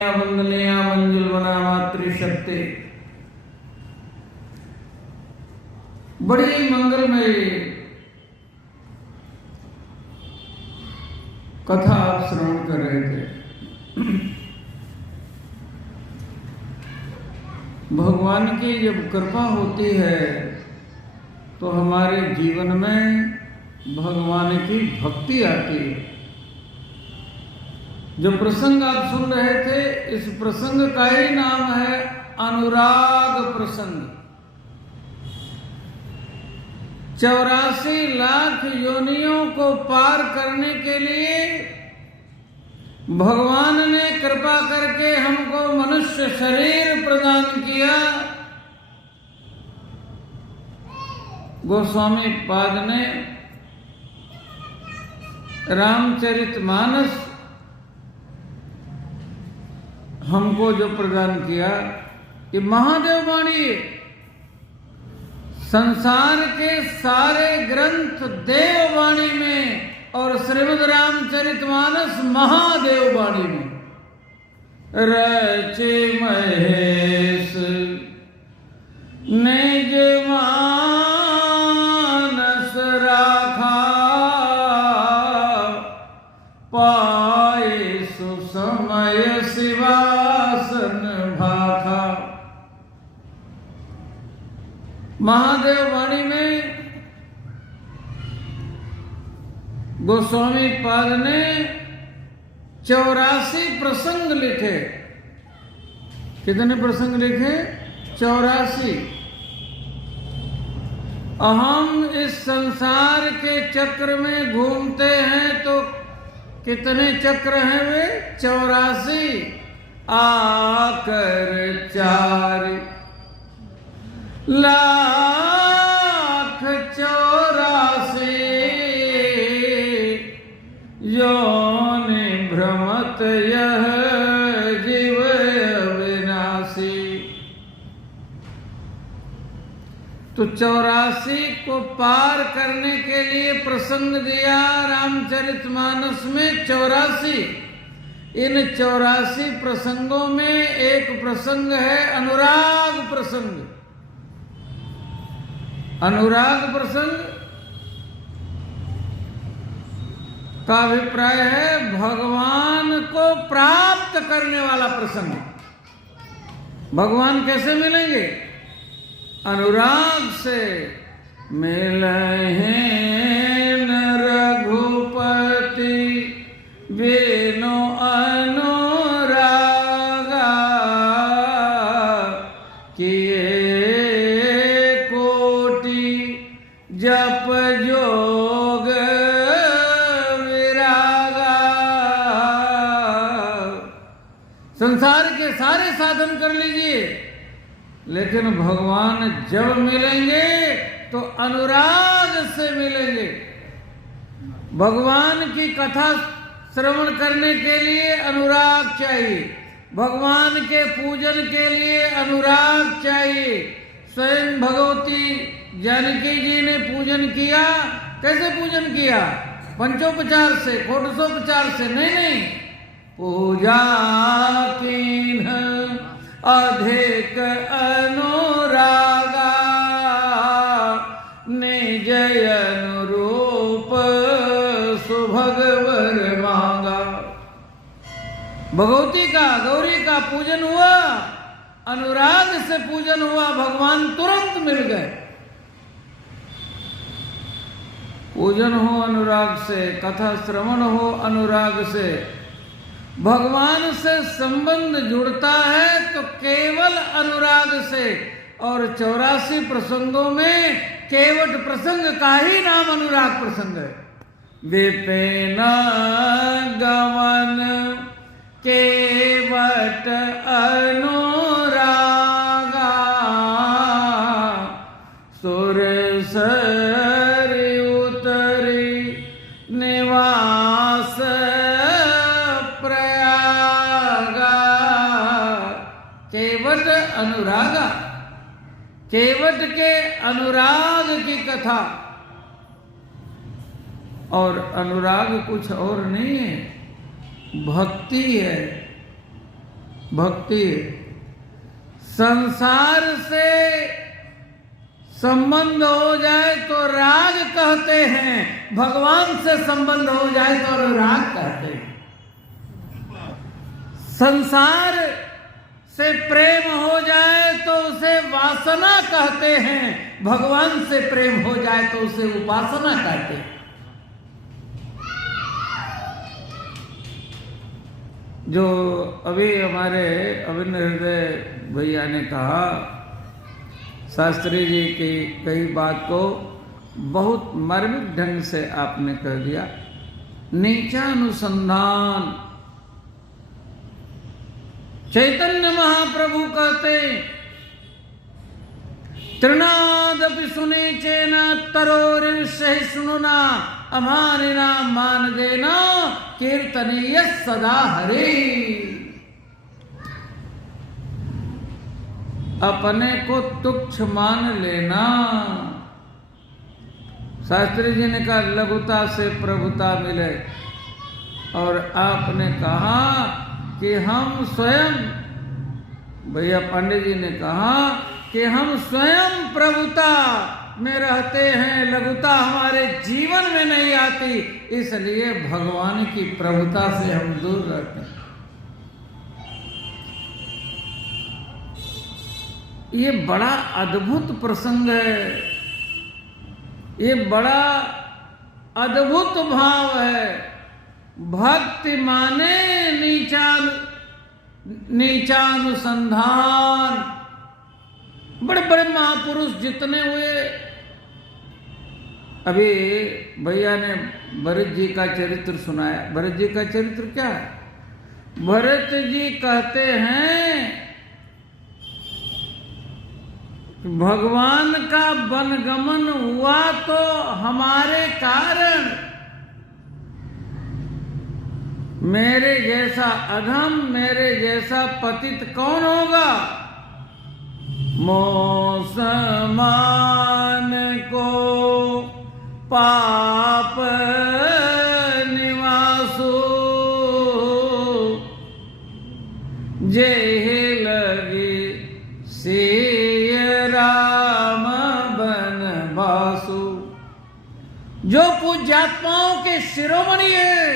वंदनीय मंजुल बना मातृशक्ति। बड़ी मंगलमय कथा आप श्रवण कर रहे थे। भगवान की जब कृपा होती है तो हमारे जीवन में भगवान की भक्ति आती है। जो प्रसंग आप सुन रहे थे, इस प्रसंग का ही नाम है अनुराग प्रसंग। 84 लाख योनियों को पार करने के लिए भगवान ने कृपा करके हमको मनुष्य शरीर प्रदान किया। गोस्वामी पाद ने रामचरितमानस हमको जो प्रदान किया, ये महादेव वाणी है। संसार के सारे ग्रंथ देववाणी में और श्रीमद् रामचरितमानस महादेव वाणी में। रचे महेश निज मानस राखा, पाए सुसमय शिवासन भाखा। महादेव वाणी में गोस्वामी पाद ने 84 प्रसंग लिखे। कितने प्रसंग लिखे? 84। हम इस संसार के चक्र में घूमते हैं तो कितने चक्र हैं वे? 84। आकर 4 लाख 84 योनि भ्रमत यह जीव अविनाशी। तो 84 को पार करने के लिए प्रसंग दिया रामचरितमानस में 84। इन 84 प्रसंगों में एक प्रसंग है अनुराग प्रसंग। अनुराग प्रसंग का अभिप्राय है भगवान को प्राप्त करने वाला प्रसंग। भगवान कैसे मिलेंगे? अनुराग से मिले न रघुपति बिनु अनुरागा, किए कोटि जप जोग विरागा। संसार के सारे साधन कर लीजिए, लेकिन भगवान जब मिलेंगे तो अनुराग से मिलेंगे। भगवान की कथा श्रवण करने के लिए अनुराग चाहिए। भगवान के पूजन के लिए अनुराग चाहिए। स्वयं भगवती जानकी जी ने पूजन किया। कैसे पूजन किया? पंचोपचार से, षोडशोपचार से नहीं। पूजा कीन अधिक अनुरागा, निज अनुरूप सुभगवर मांगा। भगवती का, गौरी का पूजन हुआ, अनुराग से पूजन हुआ, भगवान तुरंत मिल गए। पूजन हो अनुराग से, कथा श्रवण हो अनुराग से, भगवान से संबंध जुड़ता है तो केवल अनुराग से। और 84 प्रसंगों में केवट प्रसंग का ही नाम अनुराग प्रसंग है। विपिन गमन केवट अनुरागा, सुर सरि उतरी निवास प्रयागा। केवट अनुरागा, केवट के अनुराग की कथा। और अनुराग कुछ और नहीं है, भक्ति है। भक्ति है। संसार से संबंध हो जाए तो राग कहते हैं, भगवान से संबंध हो जाए तो अनुराग कहते हैं। संसार से प्रेम हो जाए तो उसे वासना कहते हैं, भगवान से प्रेम हो जाए तो उसे उपासना कहते हैं। जो अभी हमारे अभिन्न हृदय भैया ने कहा, शास्त्री जी की कई बात को बहुत मार्मिक ढंग से आपने कह दिया। नीचानुसंधान चैतन्य महाप्रभु कहते, तृणादपि सुनीचेन तरोरिषहिष्णुना अमानिना मान देना कीर्तनीय सदा हरे। अपने को तुच्छ मान लेना। शास्त्री जी ने कहा लघुता से प्रभुता मिले, और आपने कहा कि हम स्वयं, भैया पांडे जी ने कहा कि हम स्वयं प्रभुता में रहते हैं, लघुता हमारे जीवन में नहीं आती, इसलिए भगवान की प्रभुता से हम दूर रहते हैं। ये बड़ा अद्भुत प्रसंग है, ये बड़ा अद्भुत भाव है। भक्ति माने नीचानुसंधान। बड़े बड़े महापुरुष जितने हुए, अभी भैया ने भरत जी का चरित्र सुनाया। भरत जी का चरित्र क्या है? भरत जी कहते हैं भगवान का वनगमन हुआ तो हमारे कारण, मेरे जैसा अधम, मेरे जैसा पतित कौन होगा? मोह समान को पाप निवासो, जेह लगे से राम बन बासु। जो पूज्यात्माओं के शिरोमणि है,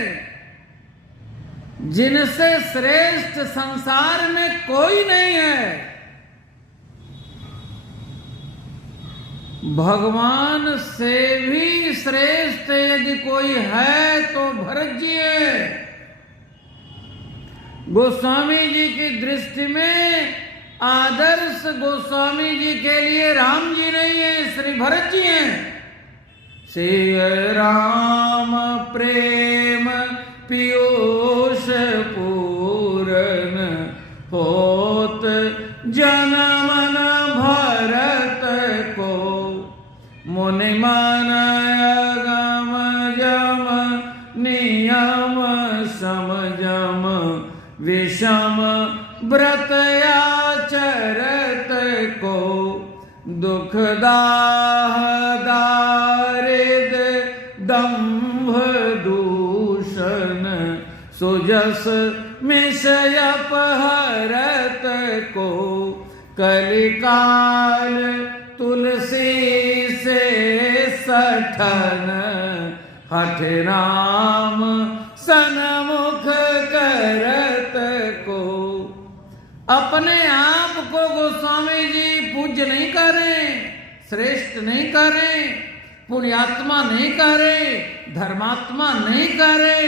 जिनसे श्रेष्ठ संसार में कोई नहीं है, भगवान से भी श्रेष्ठ यदि कोई है तो भरत जी है। गोस्वामी जी की दृष्टि में आदर्श गोस्वामी जी के लिए राम जी नहीं है, श्री भरत जी हैं। श्री राम प्रेम पीयूष पूरन होत जनमन भरत को, मुनि मन गम जम नियम समझम विषम व्रत आचरत को, दुखदाह दारिद दंभ दूषण सुजस मिषय अपहरत को, कलिकाल तुलसी से सठन हठ राम सन्मुख करत को। अपने आप को गोस्वामी जी पूज्य नहीं करें, श्रेष्ठ नहीं करें, पुण्यात्मा नहीं करें, धर्मात्मा नहीं करें,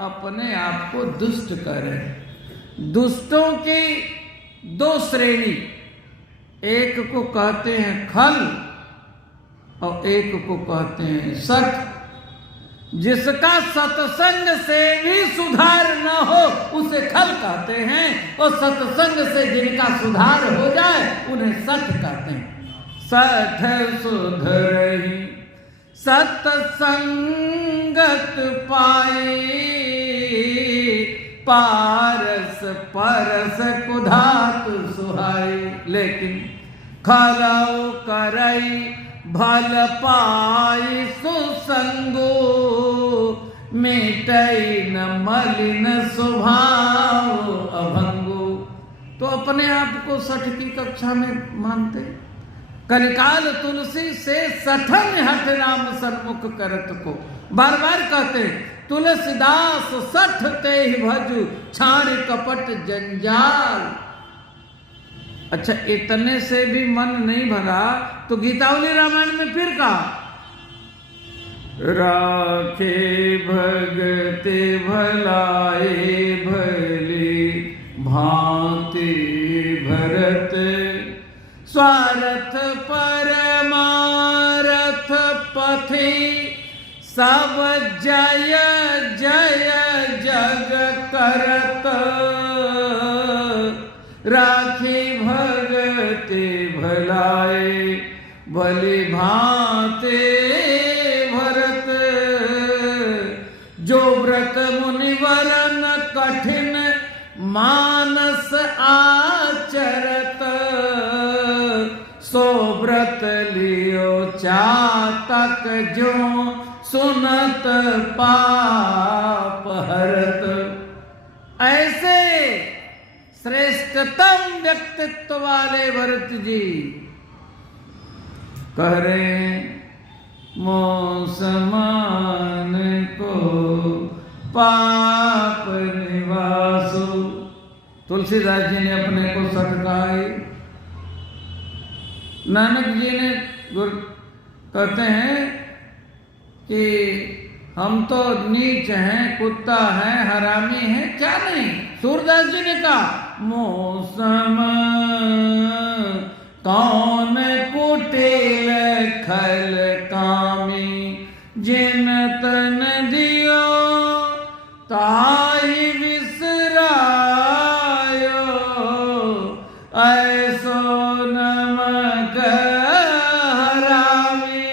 अपने आप को दुष्ट करें। दुष्टों की दो श्रेणी, एक को कहते हैं खल और एक को कहते हैं सत। जिसका सत्संग से भी सुधार न हो उसे खल कहते हैं, और सत्संग से जिनका सुधार हो जाए उन्हें सत कहते हैं। सठ सुधरहि सत्संगत पाए, पारस परस कुधात सुहाई। लेकिन खलौ करई भल पाई सुसंगो, मिटई न मलिन स्वभाव अभंगो। अपने आप को 6 की कक्षा में मानते। कलिकाल तुलसी से सठन हठ राम सन्मुख करत को, बार बार कहते तुलसीदास 60 ते ही भजु छाड़ कपट जंजाल। अच्छा, इतने से भी मन नहीं भरा तो गीतावली रामायण में फिर कहा राखे भगते भलाए भली भांति भरत स्वार्थ परमारथ पथि सब जय जय जग करत राखे भगते भलाए भली भांति भरत जो व्रत मुनिवरन कठिन मानस आचरत सो व्रत लियो चातक जो सुनत पाप हरत। ऐसे श्रेष्ठतम व्यक्तित्व वाले भरत जी कह रहे मोह समान को पाप निवासो। तुलसीदास जी ने अपने को सटकाई। नानक जी ने कहते हैं कि हम तो नीच हैं, कुत्ता है, हरामी है, क्या नहीं। सूरदास जी ने कहा मौसम कौन कुटिल खल कामी जिन तन दियो ताहि विसरायो ऐसो नमक हरामी।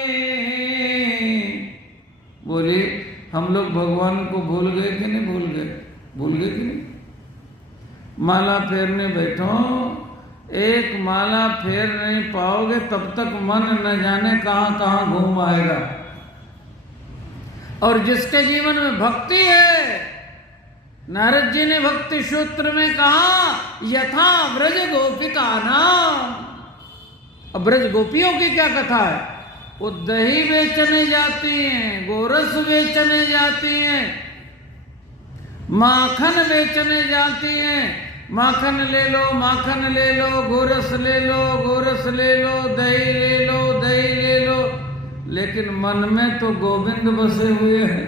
बोलिए, हम लोग भगवान को भूल गए कि नहीं भूल गए? भूल गए कि नहीं? माला फेरने बैठो, एक माला फेर नहीं पाओगे तब तक मन न जाने कहां कहां घूम आएगा। और जिसके जीवन में भक्ति है, नारद जी ने भक्ति सूत्र में कहा यथा व्रज गोपिका नाम। अब ब्रज गोपियों की क्या कथा है? वो दही बेचने जाती हैं, गोरस बेचने जाती हैं, माखन बेचने जाती हैं। माखन ले लो, माखन ले लो, गोरस ले लो, गोरस ले लो, दही ले लो, दही ले लो, लेकिन मन में तो गोविंद बसे हुए हैं।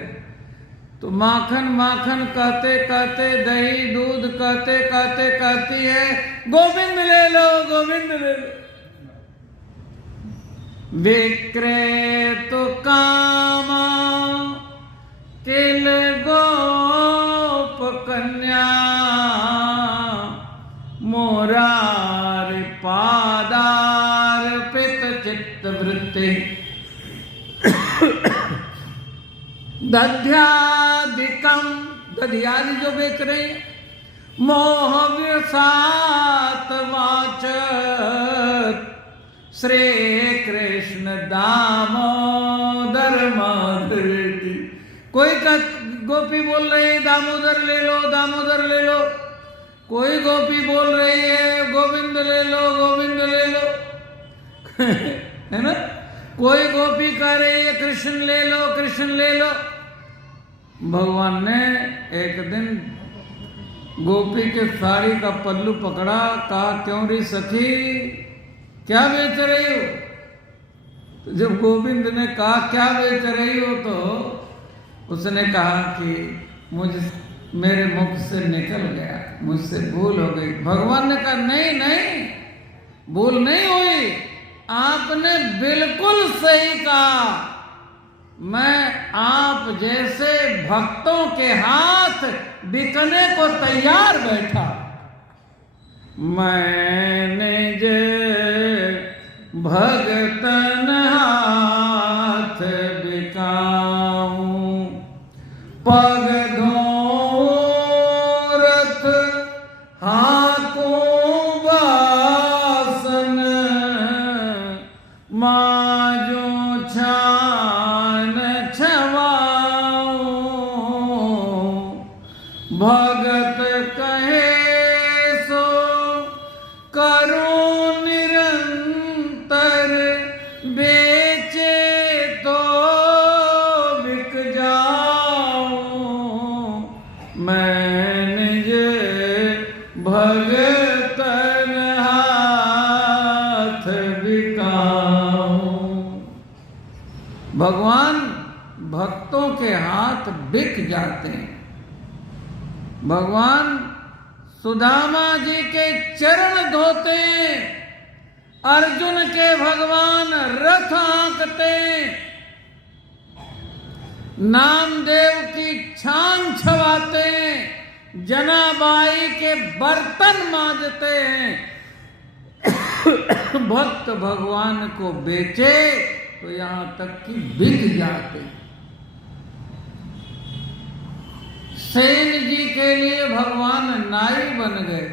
तो माखन माखन कहते कहते, दही दूध कहते कहते कहती है गोविंद ले लो, गोविंद ले लो। विक्रय तो कामा तिल गोप कन्या मोरार पादार पित चित्त वृत्ति दध्यादिकम, दधियादि जो बेच रहे हैं, मोह व्यसात वाचक श्री कृष्ण दामोदर माधुर। कोई गोपी बोल रही है दामोदर ले लो, दामोदर ले लो। कोई गोपी बोल रही है गोविंद ले लो, गोविंद ले लो है ना। कोई गोपी कह रही है कृष्ण ले लो, कृष्ण ले लो। भगवान ने एक दिन गोपी के साड़ी का पल्लू पकड़ा, कहा क्यों री सखी क्या बेच रही हो? तो जब गोविंद ने कहा क्या बेच रही हो, तो उसने कहा कि मेरे मुख से निकल गया, मुझसे भूल हो गई। भगवान ने कहा नहीं नहीं, भूल नहीं हुई, आपने बिल्कुल सही कहा। मैं आप जैसे भक्तों के हाथ बिकने को तैयार बैठा। मैंने जे भगतन हाथ बिकाऊं, पग धोऊं रथ हाथों बासन, माजो छान छवाऊं, भगत कहे सो भगतन हाथ बिकाऊं। भगवान भक्तों के हाथ बिक जाते हैं। भगवान सुदामा जी के चरण धोते हैं, अर्जुन के भगवान रथ हाँकते, नामदेव की छान छवाते, जनाबाई के बर्तन मांजते हैं। भक्त भगवान को बेचे तो यहां तक कि बिक जाते। सेन जी के लिए भगवान नाई बन गए।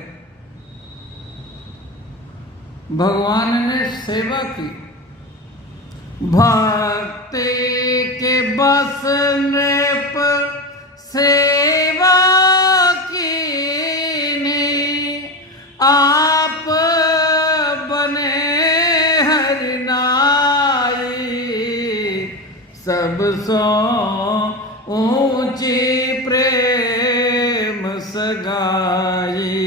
भगवान ने सेवा की। भक्ति के बस नृप सेवा कीनी, आप बने हरि नाई, सब सो ऊंची प्रेम सगाई।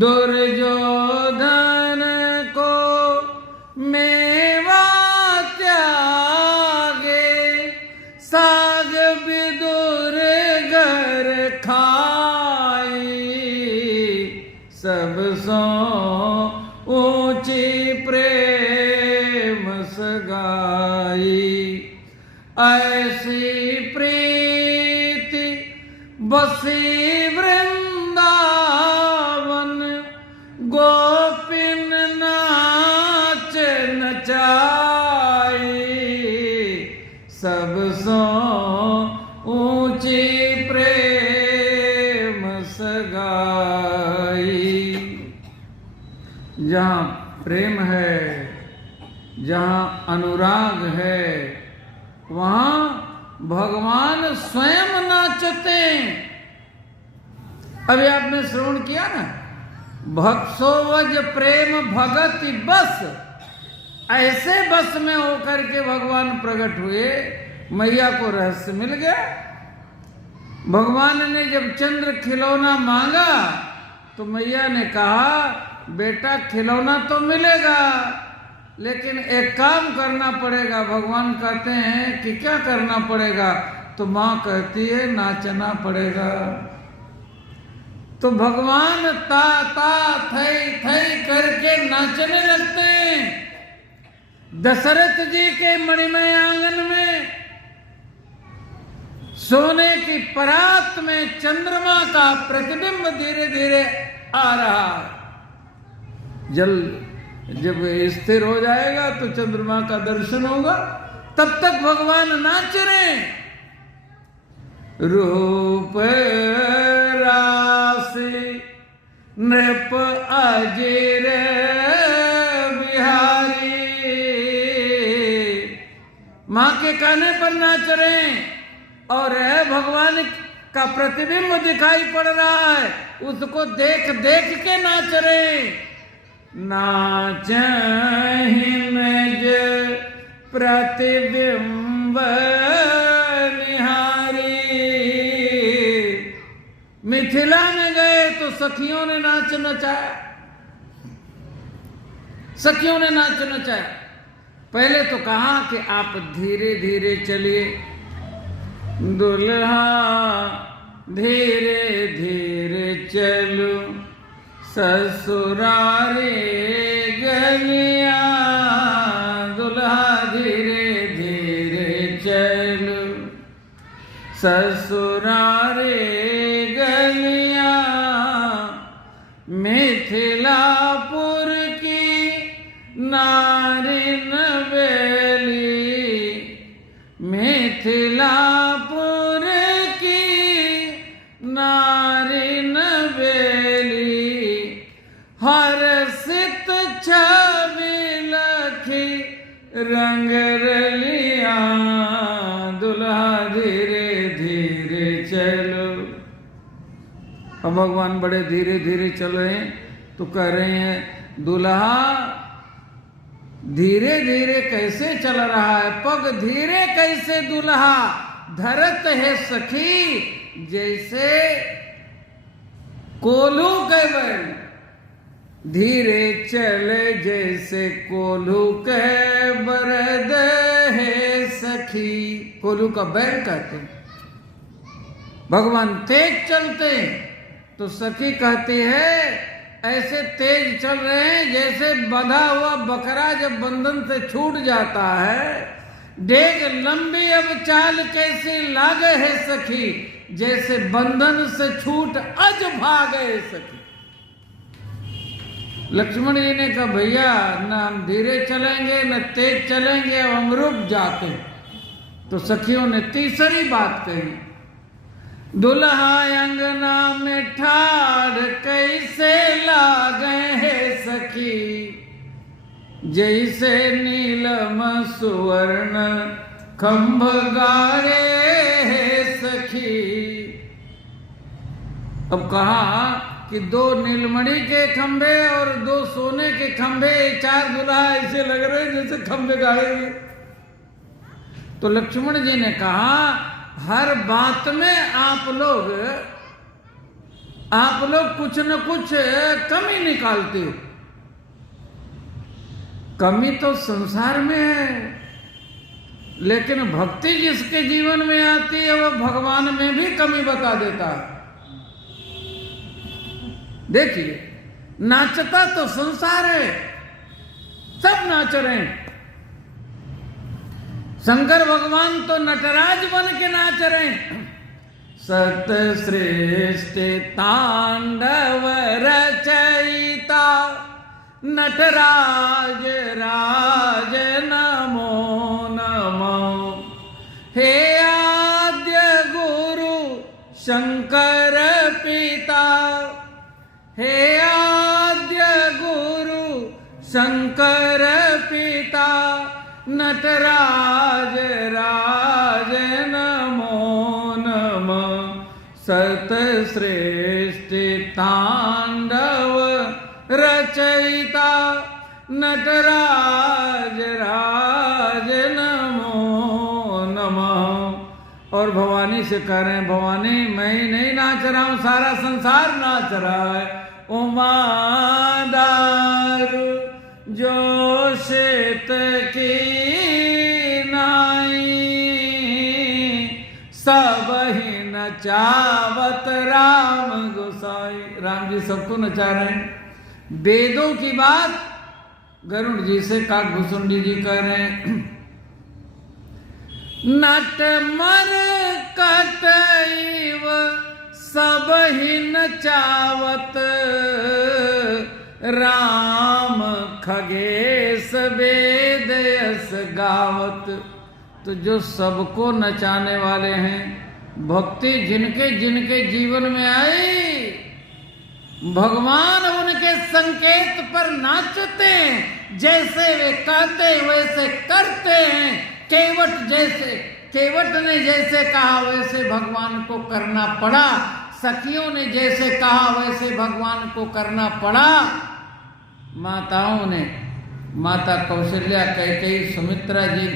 दुर्योधन को मेवा त्यागे, साग विदुर घर खाई, सब सो ऊंची प्रेम सगाई। ऐसी प्रीति बसी वृंदावन, गोपिन नाच नचाई, सब सो ऊंची प्रेम सगाई। जहाँ प्रेम है, जहाँ अनुराग है, वहाँ भगवान स्वयं नाचते। अभी आपने श्रवण किया ना, भक्सोवज प्रेम भगति बस। ऐसे बस में होकर के भगवान प्रकट हुए, मैया को रहस्य मिल गया। भगवान ने जब चंद्र खिलौना मांगा तो मैया ने कहा, बेटा खिलौना तो मिलेगा, लेकिन एक काम करना पड़ेगा। भगवान कहते हैं कि क्या करना पड़ेगा? तो माँ कहती है नाचना पड़ेगा। तो भगवान ता ता थई थई करके नाचने लगते हैं। दशरथ जी के मणिमय आंगन में सोने की परात में चंद्रमा का प्रतिबिंब धीरे धीरे आ रहा है। जब स्थिर हो जाएगा तो चंद्रमा का दर्शन होगा, तब तक भगवान नाच रहे। रूप राशि नृप अजीर बिहारी, मां के कहने पर नाच रहे और भगवान का प्रतिबिंब दिखाई पड़ रहा है, उसको देख देख के नाच रहे। नाचहि निज प्रतिबिंब निहारी। मिथिला में गए तो सखियों ने नाच नचाया, सखियों ने नाच नचाया। पहले तो कहा कि आप धीरे धीरे चलिए, दुल्हा धीरे धीरे चलो, ससुरारे गलिया, दुल्हा धीरे धीरे चलो, ससुरारे गलिया। मिथिलापुर की नारी नवेली, मिथिलापुर की नारी नवेली, हर्षित छवि लखी रंग रलिया, दुल्हा धीरे धीरे चलो। अब भगवान बड़े धीरे धीरे चल रहे हैं तो कह रहे हैं, दुल्हा धीरे धीरे कैसे चल रहा है, पग धीरे कैसे दुल्हा धरत है सखी, जैसे कोल्हू के बैल धीरे चले जैसे कोल्हू के बरद है सखी। कोल्हू का बैल कहते हैं। भगवान तेज चलते तो सखी कहती है ऐसे तेज चल रहे हैं जैसे बंधा हुआ बकरा जब बंधन से छूट जाता है। डेग लंबी अब चाल कैसी लागे है सखी, जैसे बंधन से छूट अज भागे सखी। लक्ष्मण जी ने कहा भैया न हम धीरे चलेंगे न तेज चलेंगे, अब हम रुक जाते। तो सखियों ने तीसरी बात कही, दुल्हा अंगना में ठाड़ कैसे लागे है सखी, जैसे नीलम सुवर्ण खंभ गाड़े है सखी। अब कहा कि 2 नीलमणि के खंभे और 2 सोने के खंभे, 4 दुल्हा ऐसे लग रहे हैं जैसे खंभे गाड़े हुए। तो लक्ष्मण जी ने कहा हर बात में आप लोग कुछ न कुछ कमी निकालते हो। कमी तो संसार में है, लेकिन भक्ति जिसके जीवन में आती है वो भगवान में भी कमी बता देता है। देखिए नाचता तो संसार है, सब नाच रहे हैं। शंकर भगवान तो नटराज बन के नाच रहे हैं। सत श्रेष्ठ तांडव रचयिता नटराज राज नमो नमो। हे आद्य गुरु शंकर पिता, हे आद्य गुरु शंकर पिता, नटराज राज नमो नमः। सत श्रेष्ठ तांडव रचयिता नटराज राज नमो नमः। और भवानी से कह रहे हैं भवानी मैं ही नहीं नाच रहा हूं, सारा संसार नाच रहा है। उमा दारू जो शेत की नाई, सब ही नचावत राम गोसाई। राम जी सबको नचा रहे हैं। वेदों की बात गरुड़ जी से काकभूषुंडी जी कह रहे हैं। नट मर कटैव सब ही नचावत, राम खगेश वेद यस गावत। तो जो सबको नचाने वाले हैं, भक्ति जिनके जिनके जीवन में आई, भगवान उनके संकेत पर नाचते हैं। जैसे वे कहते वैसे करते हैं। केवट ने जैसे कहा वैसे भगवान को करना पड़ा। सखियों ने जैसे कहा वैसे भगवान को करना पड़ा। माताओं ने, माता कौशल्या, कैकेयी, सुमित्रा जी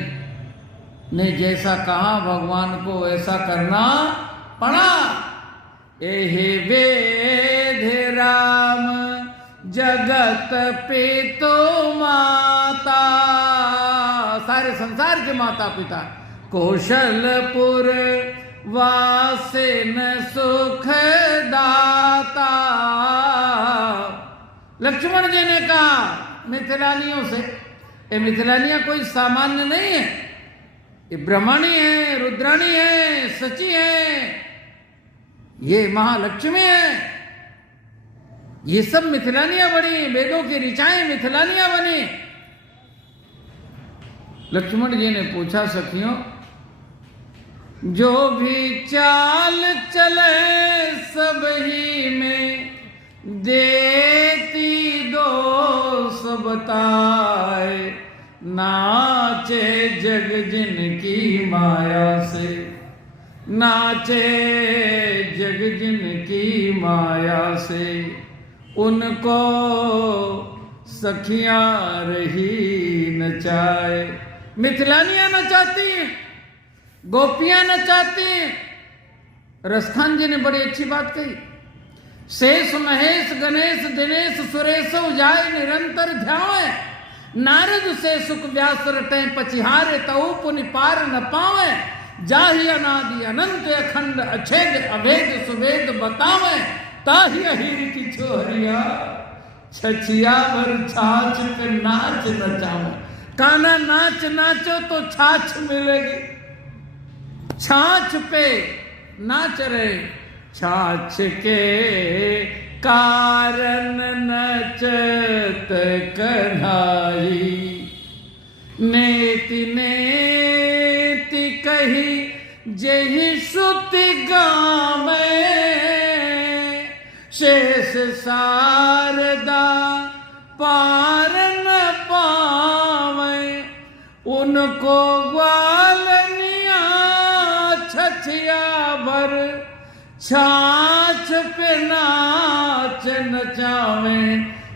ने जैसा कहा भगवान को वैसा करना पड़ा। एहि वेद राम जगत पितु माता, सारे संसार के माता पिता। कौशलपुर वासिन सुख दाता। लक्ष्मण जी ने कहा मिथिलानियों से, ये मिथिलानियां कोई सामान्य नहीं है, ये ब्रह्मणी है, रुद्राणी है, सची है, ये महालक्ष्मी है। ये सब मिथिलानियां बनी, वेदों की ऋचाएं मिथिलानियां बनी। लक्ष्मण जी ने पूछा सखियों, जो भी चाल चले सब ही में, देती दोष बताए, नाचे जग जिनकी माया से, नाचे जग जिनकी माया से, उनको सखियां रही नचाए। मिथिलानियां नचाती हैं, गोपियां नचाती हैं। रस्थान जी ने बड़ी अच्छी बात कही, शेष महेश गणेश दिनेश सुरेश जाय निरंतर ध्यावे, नारद से सुख व्यास रटे पचिहारे तऊ पुनि पार न पावे, जाहि अनादि अनंत अखंड अछेद अभेद सुवेद बतावे, ताहि अहिर छो हरिया छछिया भर छाछ पे नाच नचावे। काना नाच नाचो तो छाछ मिलेगी, छाछ पे नाच रहे, छाछ के कारण नचत कन्हाई, नेति नेति कही जेहि श्रुति गावे, शेष शारदा पार न पावे, उनको ग्वालनिया छछिया भर छाछ पे नाच नचावे,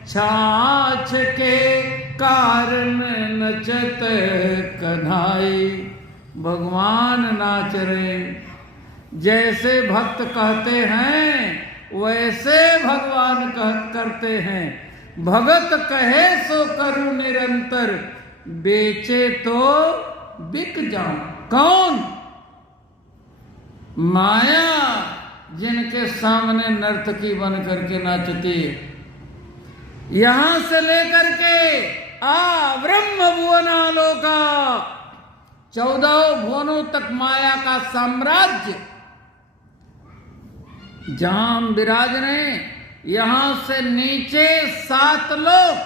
छाछ के कारण नचत कन्हाई। भगवान नाच रहे, जैसे भक्त कहते हैं वैसे भगवान करते हैं। भगत कहे सो करूं निरंतर, बेचे तो बिक जाऊं। कौन? माया जिनके सामने नर्तकी बन करके नाचती है। यहां से लेकर के ब्रह्म भुवनालोका 14 भुवनों तक माया का साम्राज्य जहां विराज रहे, यहां से नीचे 7 लोक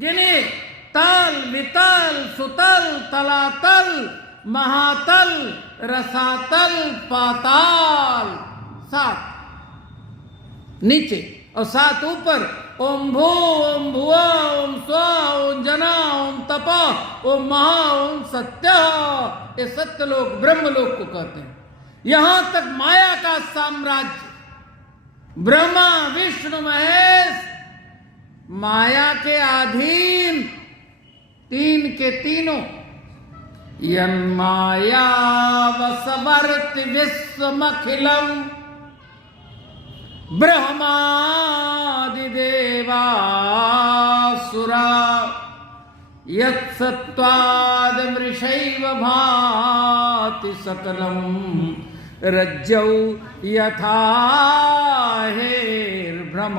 गिने, तल वितल सुतल तलातल महातल रसातल पाताल, 7 नीचे और 7 ऊपर। ओम भू ओम भुआ ओम स्वा ओम जना ओम तपा ओम महा ओम सत्य, ये सत्य लोक ब्रह्म लोक को कहते हैं। यहां तक माया का साम्राज्य, ब्रह्मा विष्णु महेश माया के अधीन, 3 के तीनों। यन्माया वसवर्ति विश्वमखिलम् ब्रह्मादिदेवासुरा, यत्सत्त्वादमृषैव भाति सकलम्, रज्जौ यथा हेर्भ्रम,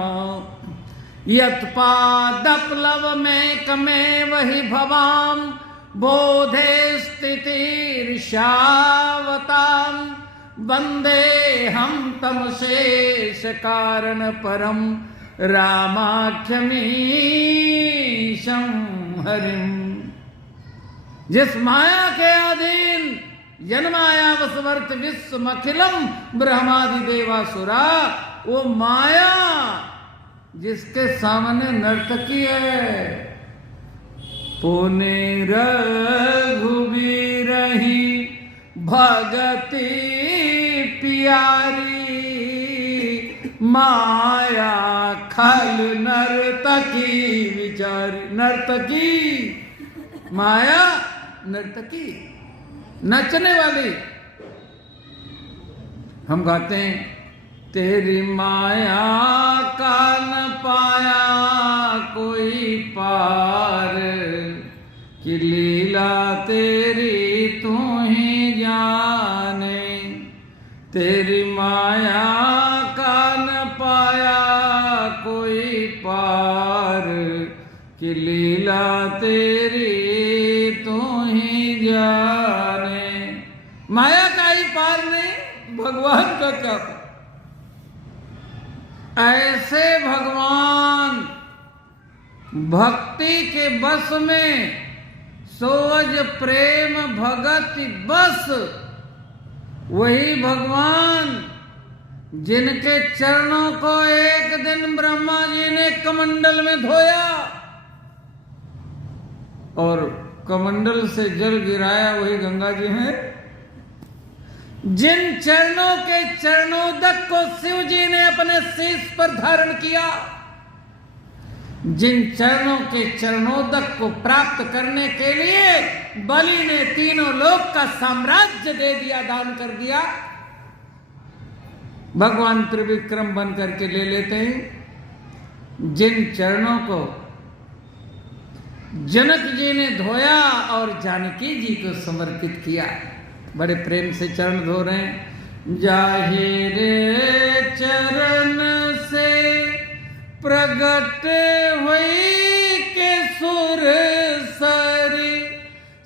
यत्पादप्लवमेकमेव हि भवां, बोधे स्थितिर्षावतां, वन्देऽहं तं शेष कारण परं, रामाख्यमीशं हरिं। जिस माया के अधीन जन्माया वसवर्त विश्वमखिलम ब्रह्मादि देवासुरा, वो माया जिसके सामने नर्तकी है। पुनि रघुबीरहि भगति प्यारी, माया खल नर्तकी विचारी। नर्तकी माया, नर्तकी नचने वाली। हम गाते हैं, तेरी माया का न पाया कोई पार, कि लीला तेरी तू ही जाने। तेरी माया का न पाया कोई पार, कि लीला तेरी तू ही जाने। माया का ही पार नहीं, भगवान का क्या पार। ऐसे भगवान भक्ति के बस में, सोज प्रेम भगति बस, वही भगवान जिनके चरणों को एक दिन ब्रह्मा जी ने कमंडल में धोया और कमंडल से जल गिराया, वही गंगा जी हैं। जिन चरणों के चरणोदक को शिव जी ने अपने शीश पर धारण किया, जिन चरणों के चरणोदक को प्राप्त करने के लिए बलि ने 3 लोक का साम्राज्य दे दिया, दान कर दिया, भगवान त्रिविक्रम बन करके ले लेते हैं। जिन चरणों को जनक जी ने धोया और जानकी जी को समर्पित किया, बड़े प्रेम से चरण धो रहे हैं। जाहिर चरण से प्रगट हुई के सुर सरी,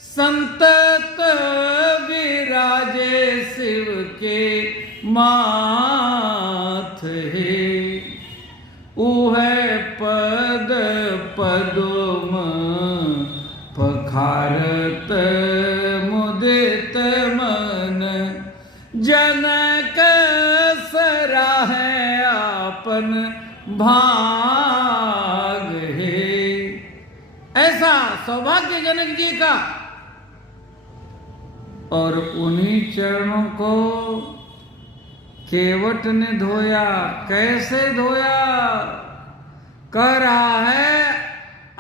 संतत विराजे शिव के माथ है। उहे पद पदुम पखारत मुदित मन, जनक सराहे आपन भाग है। ऐसा सौभाग्य जनक जी का। और उन्हीं चरणों को केवट ने धोया। कैसे धोया? कह रहा है,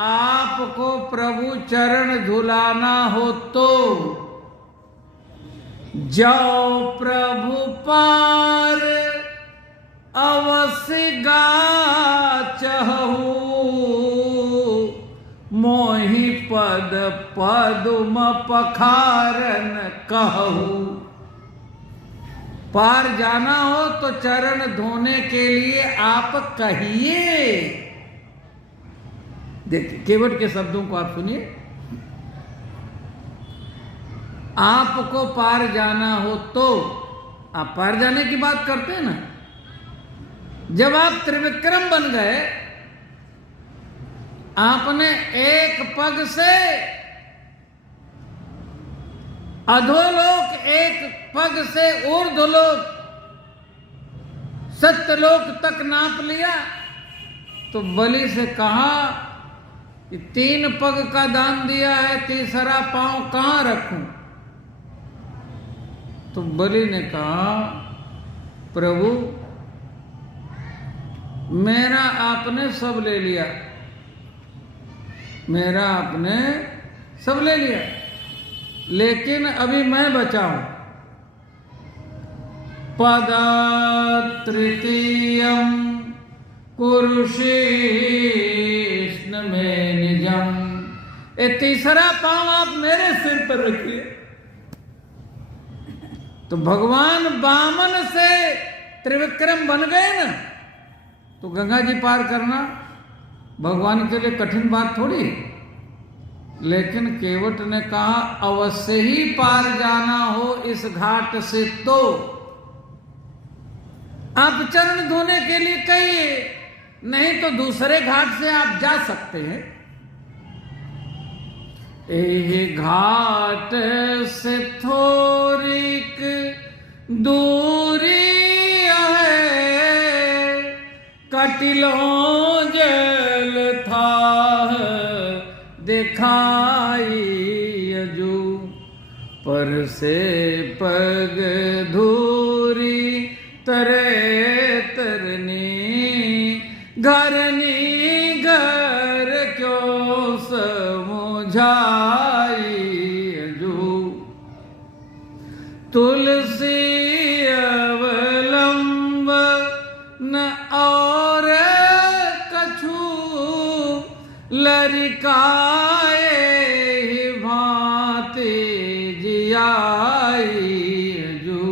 आपको प्रभु चरण धुलाना हो तो जाओ प्रभु पार, अवश्य गाचहु, मोहि पद पदुम पखारन कहू। पार जाना हो तो चरण धोने के लिए आप कहिए। देखिए केवट के शब्दों को आप सुनिए। आपको पार जाना हो तो, आप पार जाने की बात करते हैं ना। जब आप त्रिविक्रम बन गए, आपने एक पग से अधोलोक, एक पग से ऊर्ध्वलोक, सत्यलोक तक नाप लिया। तो बलि से कहा कि 3 पग का दान दिया है, तीसरा पांव कहां रखूं? तो बलि ने कहा, प्रभु मेरा आपने सब ले लिया, मेरा आपने सब ले लिया, लेकिन अभी मैं बचा हूं। पदा तृतीयम कुरुषेष्ण में निजम। ये तीसरा पांव आप मेरे सिर पर रखिए। तो भगवान वामन से त्रिविक्रम बन गए ना, तो गंगा जी पार करना भगवान के लिए कठिन बात थोड़ी। लेकिन केवट ने कहा, अवश्य ही पार जाना हो इस घाट से तो आप चरण धोने के लिए कहिए, नहीं तो दूसरे घाट से आप जा सकते हैं। एह घाट से थोड़ीक दूरी है, कटिलों जल था दिखाई अजू, पर से पग धूरी तरे तरनी, घरनी घर क्यों समझाई अजू, तुलसी अवलंब न और कछु, लरिकाए ही भांति जियाई अजू,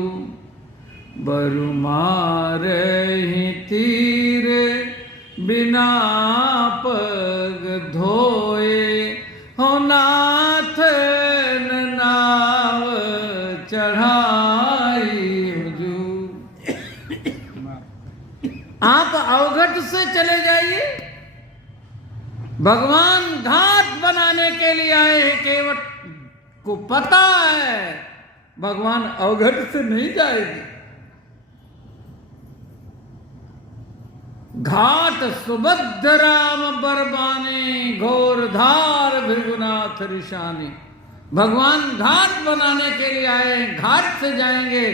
बरुमार ही तीर बिना पग धोए, हो नाथ नाव चढ़ाई हुजू। आप अवघट से चले जाइए, भगवान घाट बनाने के लिए आए हैं। केवट को पता है भगवान अवघट से नहीं जाएंगे। घाट सुभद्र राम बरबाने, घोरधार भृगुनाथ ऋषानी। भगवान घाट बनाने के लिए आए हैं, घाट से जाएंगे।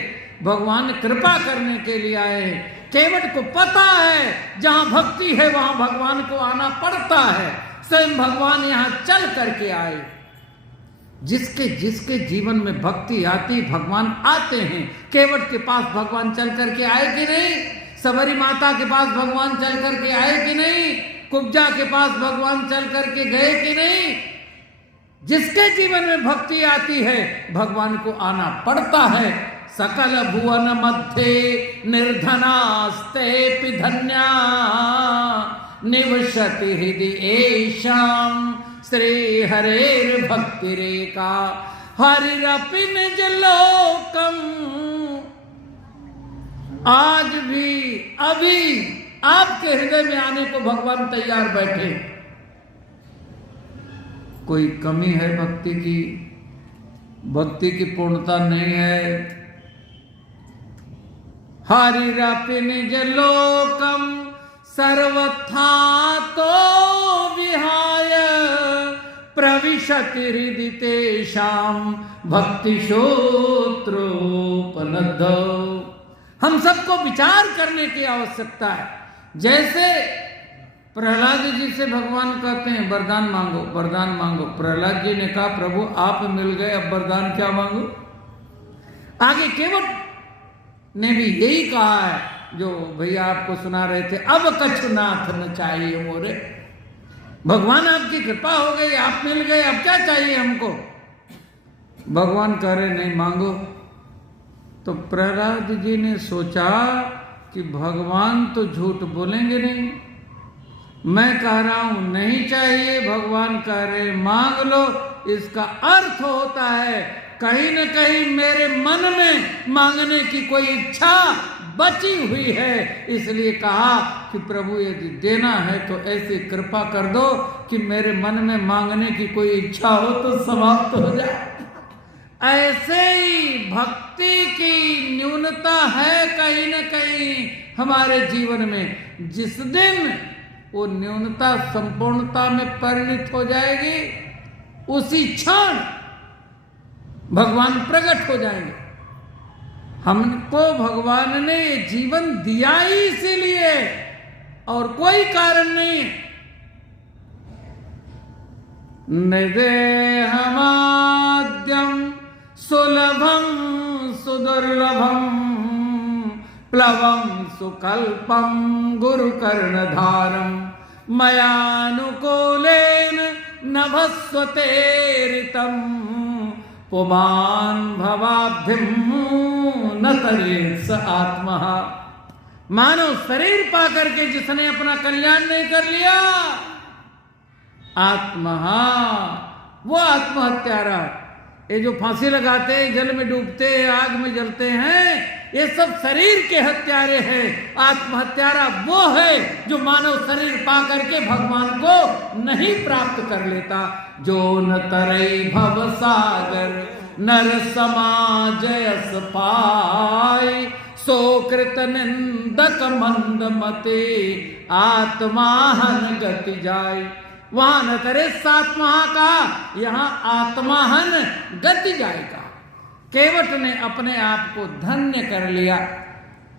भगवान कृपा करने के लिए आए हैं। केवट को पता है जहां भक्ति है वहां भगवान को आना पड़ता है। स्वयं भगवान यहां चल करके आए। जिसके जिसके जीवन में भक्ति आती, भगवान आते हैं। केवट के पास भगवान चल करके आए कि नहीं? सबरी माता के पास भगवान चल करके आए कि नहीं? कुब्जा के पास भगवान चल करके गए कि नहीं? जिसके जीवन में भक्ति आती है, भगवान को आना पड़ता है। सकल भुवन मध्य निर्धनास्ते धन्या निवसति हृदि एषाम श्री हरेर भक्ति रेखा हरिरपि निज लोकम। आज भी अभी आपके हृदय में आने को भगवान तैयार बैठे। कोई कमी है भक्ति की? भक्ति की पूर्णता नहीं है। हरिरपि निज लोकम सर्वथा तो विहाय प्रविशति हृदि तेषाम भक्ति श्रोत्रोपलब्ध। हम सबको विचार करने की आवश्यकता है। जैसे प्रहलाद जी से भगवान कहते हैं वरदान मांगो, वरदान मांगो। प्रहलाद जी ने कहा प्रभु आप मिल गए, अब वरदान क्या मांगो? आगे केवट ने भी यही कहा है जो भैया आपको सुना रहे थे, अब कछुनाथ न चाहिए मोरे। भगवान आपकी कृपा हो गई, आप मिल गए, अब क्या चाहिए हमको? भगवान कह रहे नहीं मांगो। तो प्रहलाद जी ने सोचा कि भगवान तो झूठ बोलेंगे नहीं, मैं कह रहा हूं नहीं चाहिए, भगवान कह रहे मांग लो। इसका अर्थ होता है कहीं न कहीं मेरे मन में मांगने की कोई इच्छा बची हुई है। इसलिए कहा कि प्रभु यदि देना है तो ऐसी कृपा कर दो कि मेरे मन में मांगने की कोई इच्छा हो तो समाप्त हो जाए। ऐसे ही भक्ति की न्यूनता है कहीं न कहीं हमारे जीवन में। जिस दिन वो न्यूनता संपूर्णता में परिणित हो जाएगी, उसी क्षण भगवान प्रकट हो जाएंगे। हमको भगवान ने ये जीवन दिया ही इसीलिए, और कोई कारण नहीं। निदेहमाद्यम सुलभम सुदुर्लभम प्लवम सुकल्पम गुरुकर्णधारम मयानुकूलेन नभस्वतेरितम पुमान भवाब्धिम न तरेत स आत्मा। मानव शरीर पाकर के जिसने अपना कल्याण नहीं कर लिया, आत्मा वो आत्महत्यारा। ये जो फांसी लगाते हैं, जल में डूबते हैं, आग में जलते हैं, ये सब शरीर के हत्यारे हैं। आत्महत्यारा वो है जो मानव शरीर पा करके भगवान को नहीं प्राप्त कर लेता। जो न तरई भव सागर नर समाज यस पाई सो कृत निंदक मंद मते आत्माहन गति जाय। वहां न करे सात्मा का, यहां आत्माहन गति जाएगा। केवट ने अपने आप को धन्य कर लिया।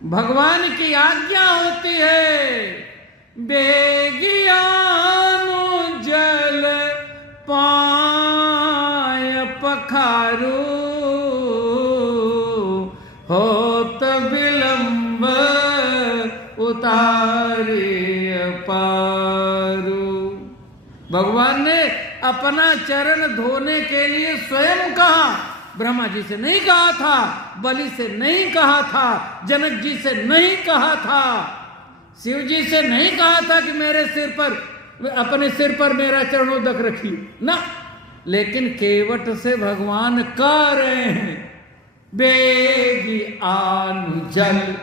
भगवान की आज्ञा होती है बेगियानु जल पाय पखारू होत विलंब उतारिय पारू। भगवान ने अपना चरण धोने के लिए स्वयं कहा। ब्रह्मा जी से नहीं कहा था, बलि से नहीं कहा था, जनक जी से नहीं कहा था, शिव जी से नहीं कहा था कि मेरे सिर पर, अपने सिर पर मेरा चरणोदक रखिए ना। लेकिन केवट से भगवान कह रहे हैं बेगी आनु जल,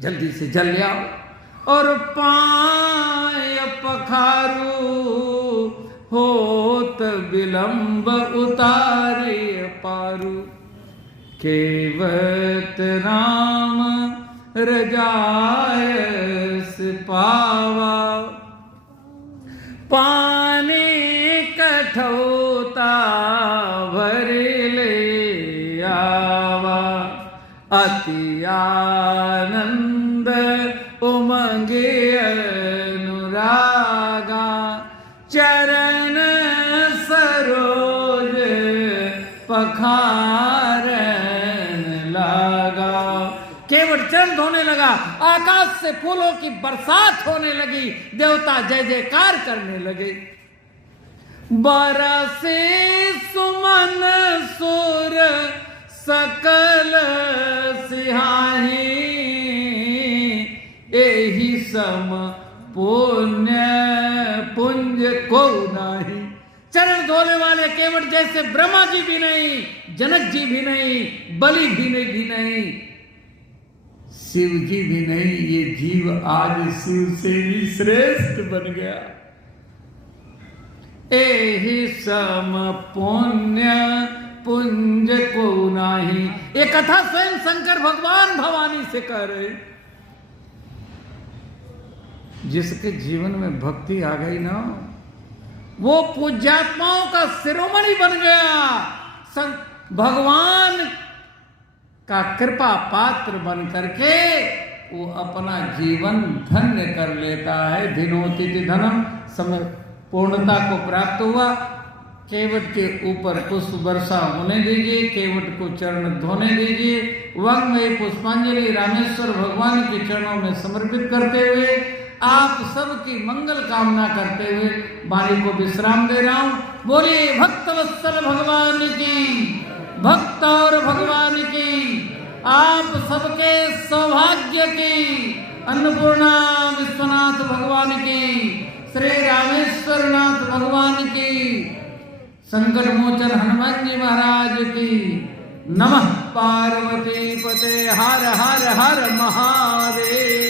जल्दी से जल ले आओ, और पाय पखारू होत विलंब उतारे पारू। केवट राम रजायस पावा पानी कठोता भर ले आवा। अति आनंद उमंगे अनुरागा चरण सरोज आकाश से फूलों की बरसात होने लगी, देवता जय जयकार करने लगे। बरसे सुमन सुर सकल सिहाही, एहि सम पुण्य पुंज को नाही। चरण धोने वाले केवट जैसे ब्रह्मा जी भी नहीं, जनक जी भी नहीं, बलि भी नहीं, शिव जी भी नहीं, ये जीव आज शिव से भी श्रेष्ठ बन गया। एहि सम पुण्य पुंज को नाही। ये कथा स्वयं शंकर भगवान भवानी से कह रहे। जिसके जीवन में भक्ति आ गई ना, वो पूज्यात्माओं का शिरोमणि बन गया। भगवान का कृपा पात्र बन करके वो अपना जीवन धन्य कर लेता है। धिनोति धनम, समय पूर्णता को प्राप्त हुआ। केवट के ऊपर पुष्प वर्षा होने दीजिए, केवट को चरण धोने दीजिए। वंग में पुष्पांजलि रामेश्वर भगवान के चरणों में समर्पित करते हुए, आप सबकी मंगल कामना करते हुए वाणी को विश्राम दे रहा हूं। बोलिए भक्त वत्सल भगवान की, भक्त और भगवान की, आप सबके सौभाग्य की, अन्नपूर्णा विश्वनाथ भगवान की, श्री रामेश्वर नाथ भगवान की, संकट मोचन हनुमान जी महाराज की। नमः पार्वती पते, हर हर हर महादेव।